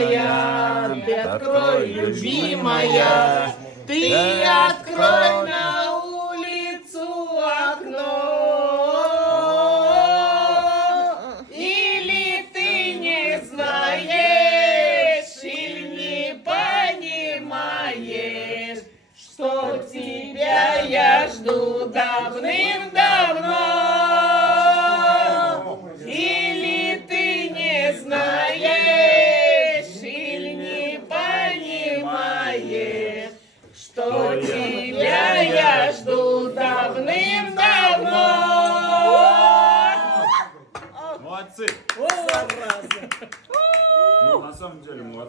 милая, ты открой, любимая, ты открой на улицу окно. Или ты не знаешь, или не понимаешь, что тебя я жду давным-давно. Или ты не знаешь, или не понимаешь, что тебя я жду давным-давно. Молодцы! Ну, на самом деле, молодцы.